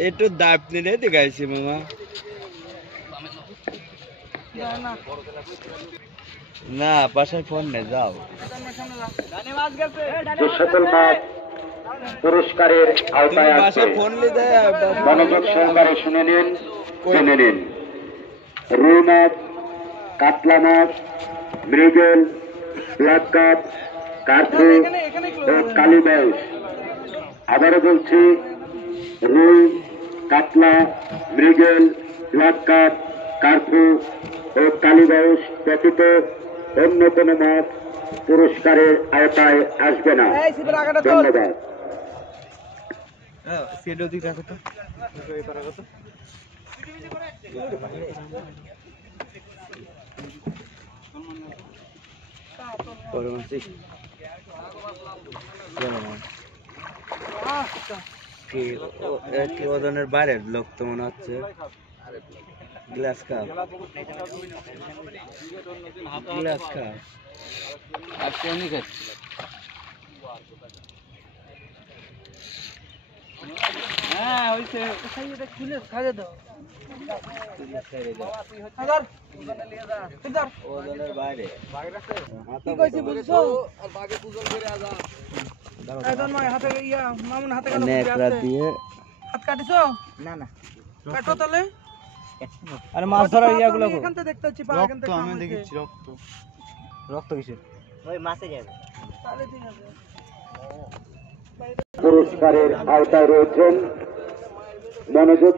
একটু দাপ নিলে দেখাইছি মামা না পাশায় ফোন নে যাও পুরস্কারের আওতায় আছে মনোযোগ সহকারে শুনে নিন জেনে নিন রুই মাছ কাতলা মাছ মৃগেল ব্ল্যাক কাপ কার্পু ও কালীবাউস আবারও বলছি রুই কাতলা মৃগেল ব্ল্যাক কাপ কার্পু ও কালীবাউস ব্যতীত অন্য কোনো মাছ পুরস্কারের আওতায় আসবে না ধন্যবাদ ওজনের বাইরের লোক তো মনে হচ্ছে গ্লাস কাপ আর কোনই খাচ্ছি হ্যাঁ হইছে খুলে খাইয়ে দাও ওজনের বাইরে কি কইছি বুঝছো আর বাগে পূজন করে আজা একদম হাতে ইয়া মামুন হাতে কাটো দিয়ে হাত কাটিছো না না কাটো তাহলে আরে মাছ ধরা ইয়াগুলো এখান থেকে দেখতে হচ্ছে পা এখান থেকে আমি দেখেছি রক্ত কিসের ওই মাছে যাবে তাহলে ঠিক আছে পুরস্কারের আওতায় রয়েছেন মনোযোগ